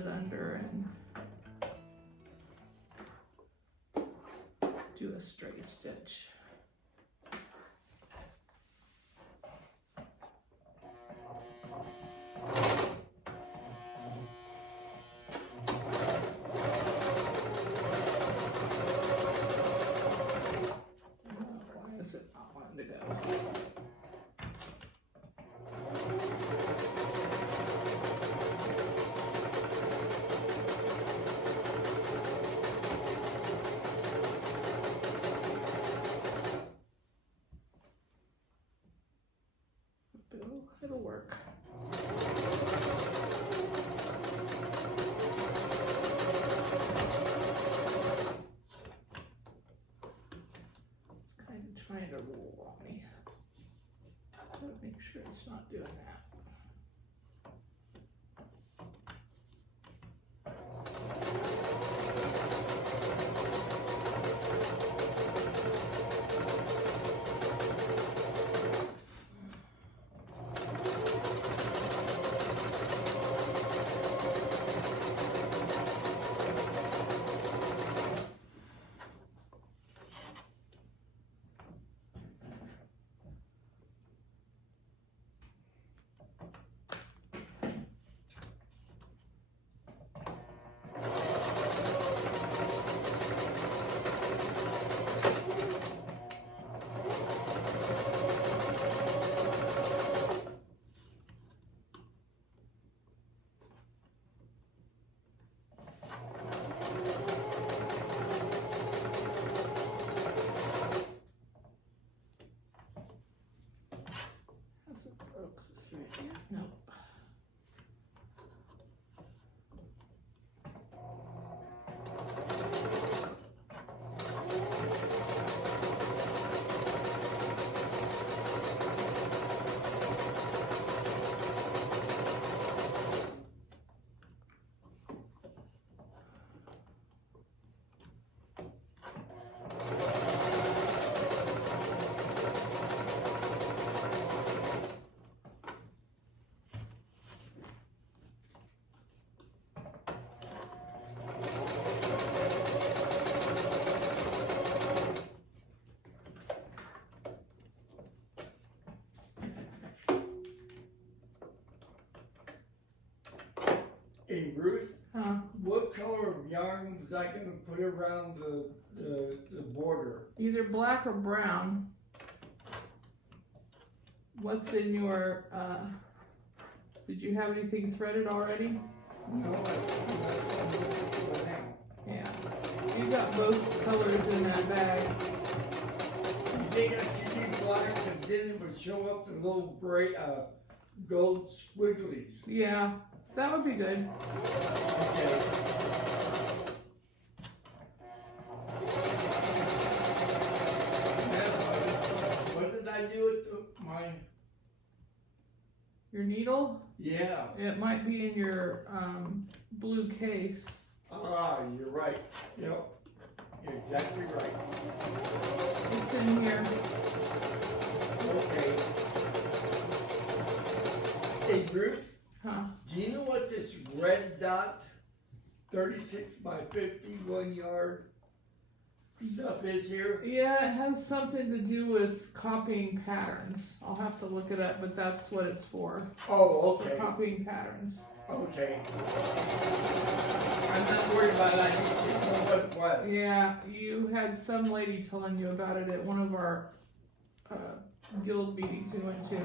it under and do a straight stitch. Why is it not wanting to go? It'll work. It's kind of trying to roll on me. Gotta make sure it's not doing that. Nope. Hey Ruth, Huh? what color of yarn was I gonna put around the border? Either black or brown. What's in your, did you have anything threaded already? No, that's for now. Yeah. You got both colors in that bag. You think I should use black and then it would show up the little gray, gold squigglies? Yeah, that would be good. Okay. What did I do with my? Your needle? Yeah. It might be in your blue case. Ah, you're right. Yep. You're exactly right. It's in here. Okay. Hey, Ruth, Huh? do you know what this red dot, 36 by 51 yard stuff is here? Yeah, it has something to do with copying patterns. I'll have to look it up, but that's what it's for. Oh, For okay. copying patterns. Okay. I'm not worried about it. I just didn't know what it was. Yeah, you had some lady telling you about it at one of our guild meetings we went to.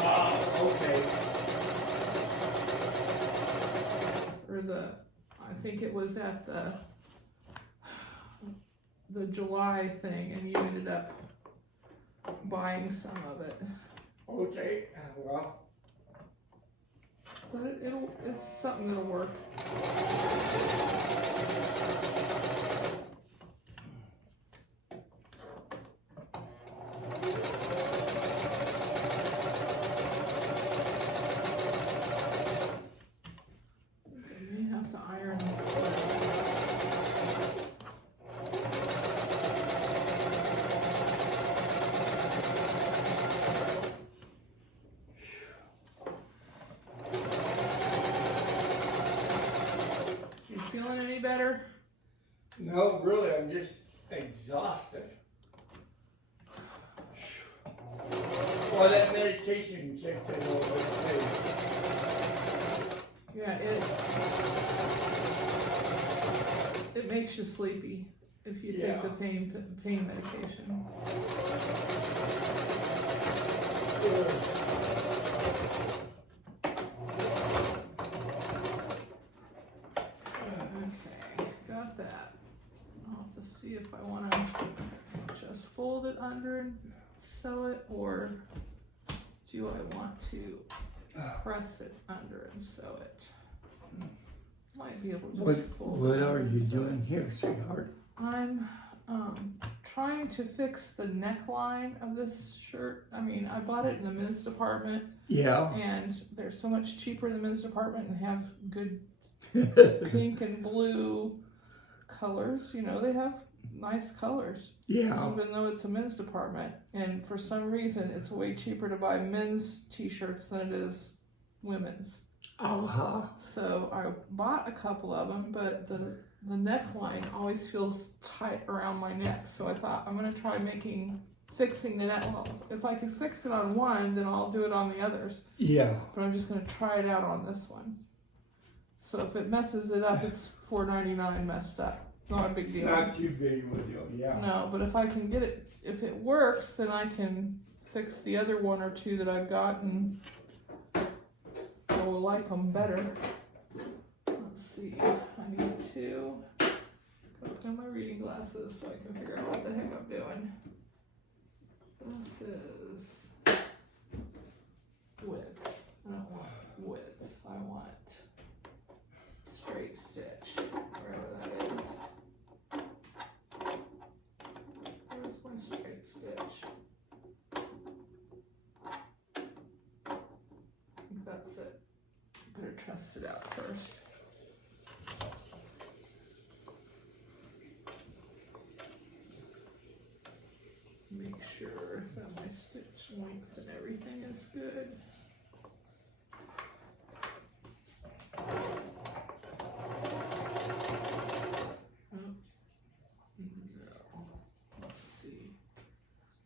Ah, okay. Or I think it was at the July thing, and you ended up buying some of it. Okay, well. But it's something that'll work. You may have to iron. any better? No, really, I'm just exhausted. Well, that meditation kicked in a little bit too. Yeah, it makes you sleepy if you take the pain medication. Okay, got that. I'll have to see if I want to just fold it under and sew it, or do I want to press it under and sew it? Might be able to just fold it. What are you doing here, sweetheart? I'm trying to fix the neckline of this shirt. I mean, I bought it in the men's department. Yeah. And they're so much cheaper in the men's department and have good pink and blue colors. You know, they have nice colors. Yeah. Even though it's a men's department. And for some reason, it's way cheaper to buy men's t-shirts than it is women's. Uh-huh. So I bought a couple of them, but the neckline always feels tight around my neck. So I thought, I'm going to try fixing the neck. Well, if I can fix it on one, then I'll do it on the others. Yeah. But I'm just going to try it out on this one. So if it messes it up, it's $4.99 messed up. Not a big deal. Not too big of a deal, yeah. No, but if I can get it, if it works, then I can fix the other one or two that I've got, and I will like them better. Let's see. I need to put on my reading glasses so I can figure out what the heck I'm doing. This is width. I don't want width. I want straight stitch, wherever that is. Where's my straight stitch? I think that's it. Better test it out first. Make sure that my stitch length and everything is good. Oh, no. Let's see.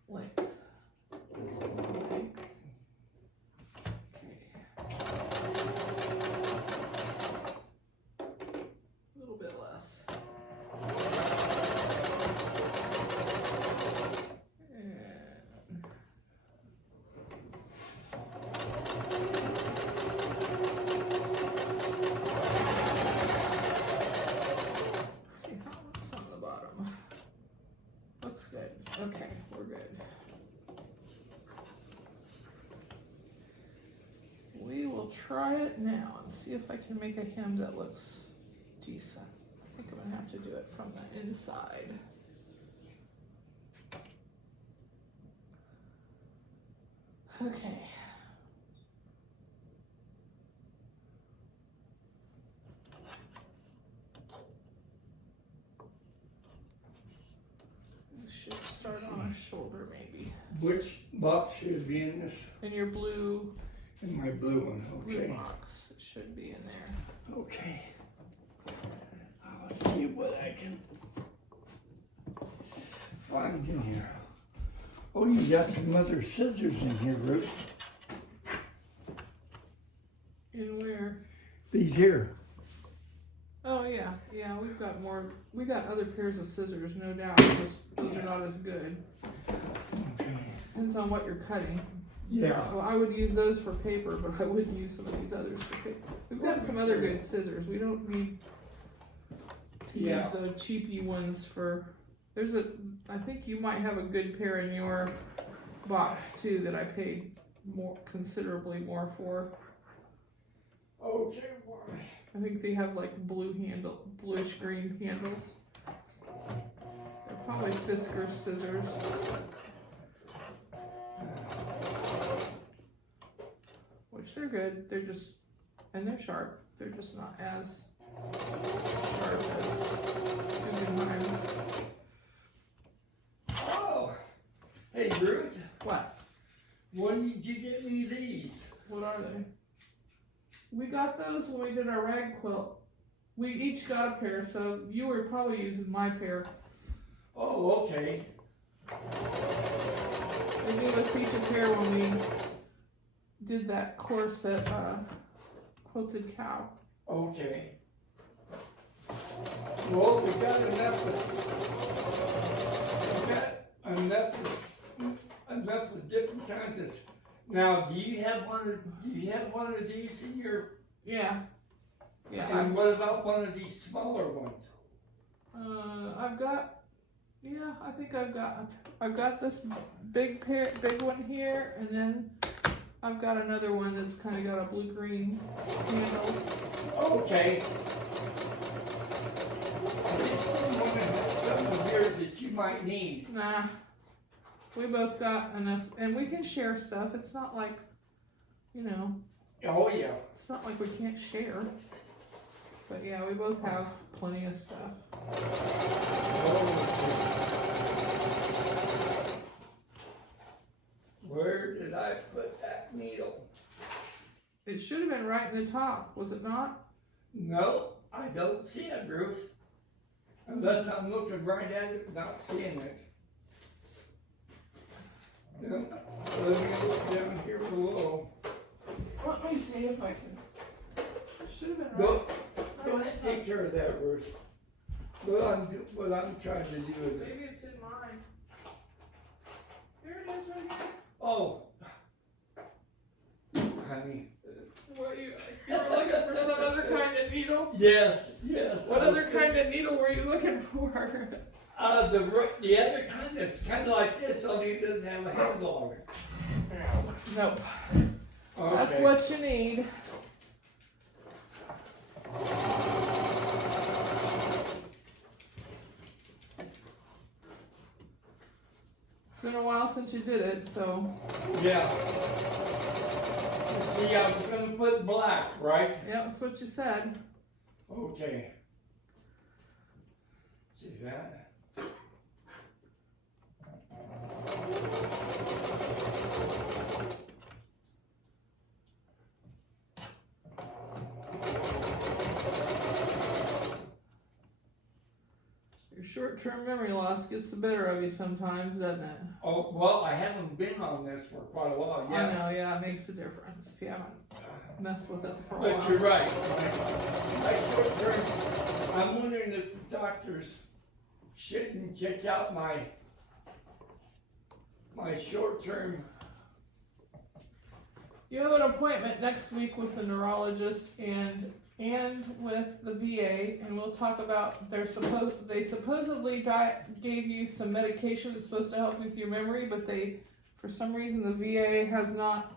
Length. This is length. Okay. A little bit less. See how it looks on the bottom. Looks good. Okay, we're good. We will try it now and see if I can make a hem that looks decent. I think I'm gonna have to do it from the inside. Okay. This should start on a shoulder maybe. Which box should be in this? In your blue, In my blue one, blue okay. box, it should be in there. Okay. I'll see what I can find in here. Oh, you got some other scissors in here, Ruth. In where? These here. Oh yeah, yeah, we've got more, we got other pairs of scissors, no doubt, just those are not as good. Okay. Depends on what you're cutting. Yeah. Well, I would use those for paper, but I wouldn't use some of these others for paper. We've got some other good scissors, we don't need to use the cheapy ones for, I think you might have a good pair in your box too that I paid considerably more for. Okay, I think they have like bluish green handles. They're probably Fisker scissors. Which they're good, and they're sharp. They're just not as sharp as Guggenheim's. Oh, hey Ruth, What? when did you get me these? What are they? We got those when we did our rag quilt. We each got a pair, so you were probably using my pair. Oh, okay. They gave us each a pair when we did that course at Quilted Cow. Okay. Well, we got enough of different kinds of. Now, do you have one of these in your? Yeah. Yeah. And what about one of these smaller ones? I think I've got this big one here, and then I've got another one that's kind of got a blue-green handle. Okay. I think someone has some of yours that you might need. Nah, we both got enough, and we can share stuff. It's not like, Oh yeah. it's not like we can't share. But yeah, we both have plenty of stuff. Where did I put that needle? It should have been right in the top, was it not? No, I don't see it, Ruth. Unless I'm looking right at it and not seeing it. No, let me look down here below. Let me see if I can. It should have been right. Go ahead, take care of that, Ruth. What I'm trying to do is Maybe it's in mine. Here it is right here. Oh, honey. What you were looking for some other kind of needle? Yes. What other kind of needle were you looking for? The other kind that's kind of like this, only it doesn't have a handle on it. Nope. Okay. That's what you need. It's been a while since you did it, so. Yeah. See, I was going to put black, right? Yeah, that's what you said. Okay. See that? Your short-term memory loss gets the better of you sometimes, doesn't it? Oh, well, I haven't been on this for quite a while. Yeah. I know, yeah, it makes a difference if you haven't messed with it for a while. But you're right. My short term, I'm wondering if the doctors shouldn't check out my short term. You have an appointment next week with the neurologist and with the VA, and we'll talk about they supposedly gave you some medication that's supposed to help with your memory, but for some reason the VA has not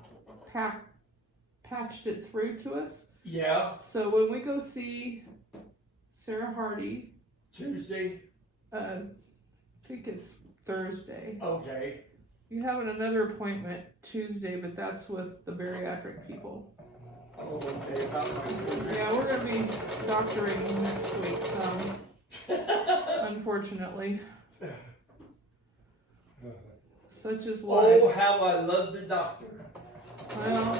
patched it through to us. Yeah. So when we go see Sarah Hardy Tuesday. I think it's Thursday. Okay. You have another appointment Tuesday, but that's with the bariatric people. Oh, okay. About my surgery. Yeah, we're gonna be doctoring next week, unfortunately. Such is life. Oh, how I love the doctor. Well,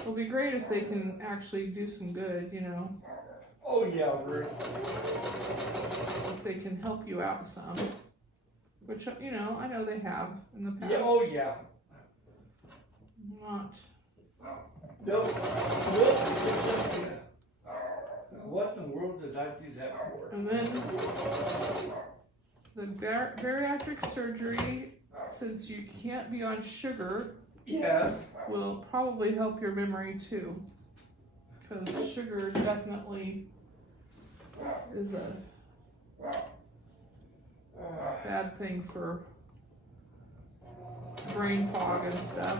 it'll be great if they can actually do some good, Oh yeah, Ruth. if they can help you out some. Which, I know they have in the past. Yeah, oh yeah. Not. No. What in the world did I do that for? And then the bariatric surgery, since you can't be on sugar, Yes. will probably help your memory too. Because sugar definitely is a bad thing for brain fog and stuff.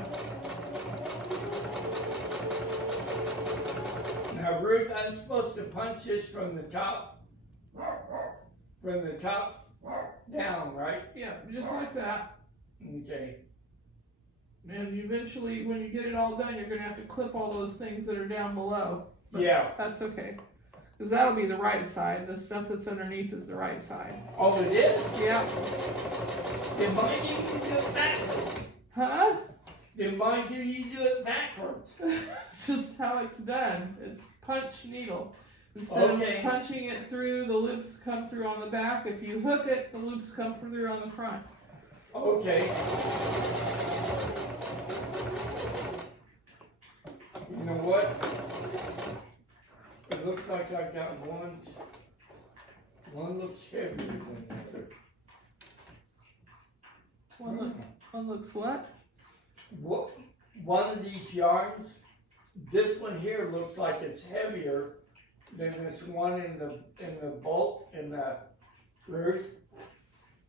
Now, Ruth, I'm supposed to punch this from the top down, right? Yeah, just like that. Okay. And eventually, when you get it all done, you're going to have to clip all those things that are down below. But Yeah. that's okay. Because that'll be the right side. The stuff that's underneath is the right side. Oh, it is? Yeah. Then why do you do it backwards? Huh? Then why do you do it backwards? It's just how it's done. It's punch needle. Instead Okay. of punching it through, the loops come through on the back. If you hook it, the loops come through on the front. Okay. You know what? It looks like I got one. One looks heavier than the other. One looks what? What? One of these yarns, this one here looks like it's heavier than this one in the bolt in the Ruth.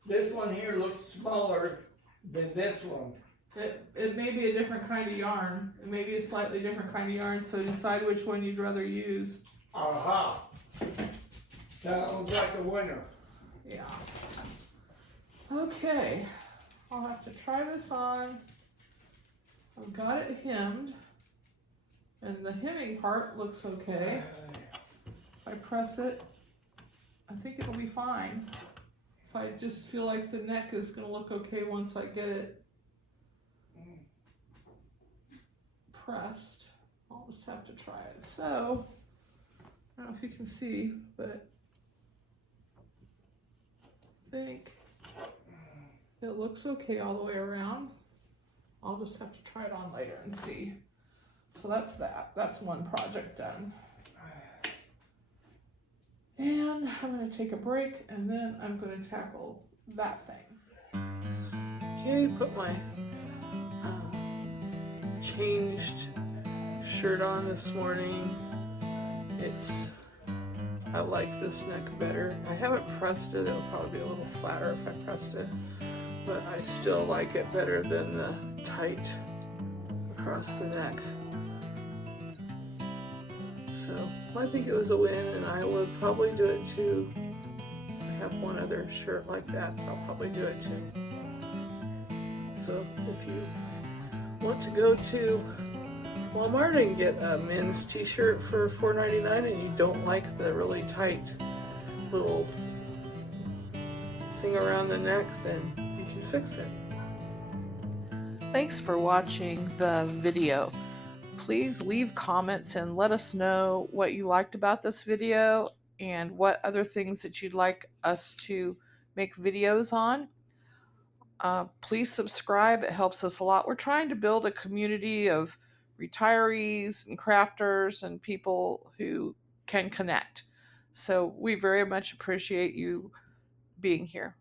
This one here looks smaller than this one. It may be a different kind of yarn. It may be a slightly different kind of yarn, so decide which one you'd rather use. Aha! Sounds like a winner. Yeah. Okay. I'll have to try this on. I've got it hemmed. And the hemming part looks okay. If I press it, I think it'll be fine. If I just feel like the neck is going to look okay once I get it pressed, I'll just have to try it. So, I don't know if you can see, but I think it looks okay all the way around. I'll just have to try it on later and see. So that's that. That's one project done. And I'm going to take a break and then I'm going to tackle that thing. Okay, put my changed shirt on this morning. I like this neck better. I haven't pressed it. It'll probably be a little flatter if I pressed it, but I still like it better than the tight across the neck. So I think it was a win, and I would probably do it too. I have one other shirt like that. I'll probably do it too. So if you want to go to Walmart and get a men's t-shirt for $4.99 and you don't like the really tight little thing around the neck, then you can fix it. Thanks for watching the video. Please leave comments and let us know what you liked about this video and what other things that you'd like us to make videos on. Please subscribe. It helps us a lot. We're trying to build a community of retirees and crafters and people who can connect. So we very much appreciate you being here.